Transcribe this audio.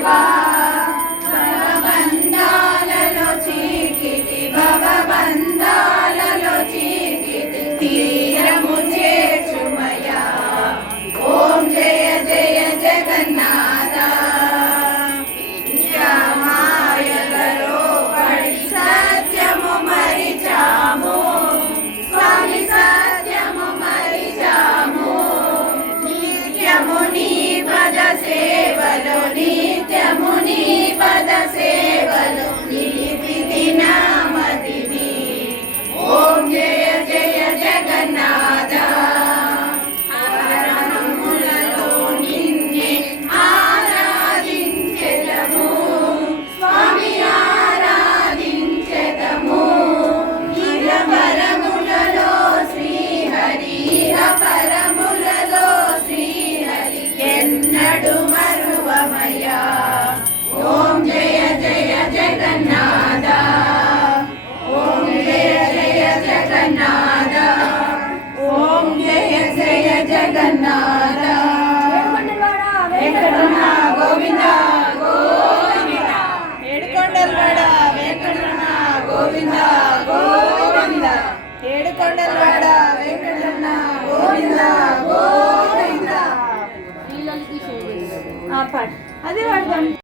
దేవా భవబంధాలలో చీకితి భవబంధాలలో చీకితి తీరము చేర్చుమయా ఓం జయ జయ జగన్నాథ మాయలలో పడి సత్యము మరిచాము స్వామి సత్యము మరిచాము నిత్యము నీ పద సేవలో నిత్యము నీ పద సేవలో నిలిపితి నామదిని ఓం జయ జయ జగన్నాథ ఆరాధనములలో నిన్నే ఆరాధించెదము స్వామి ఆరాధించెదము ఇహపరములలో శ్రీహరి ఇహపరములలో శ్రీహరి ఎన్నడు మరువమయ్యా ఓం జయ జయ జగన్నాథ ఓం జయ జయ జగన్నాథ ఓం జయ జయ జగన్నాథ వెంకటరమణ గోవింద గోవింద ఏడుకొండలవాడ వెంకటరమణ గోవింద గోవింద ఏడుకొండలవాడ వెంకటరమణ గోవింద గోవింద అది వాడతాం.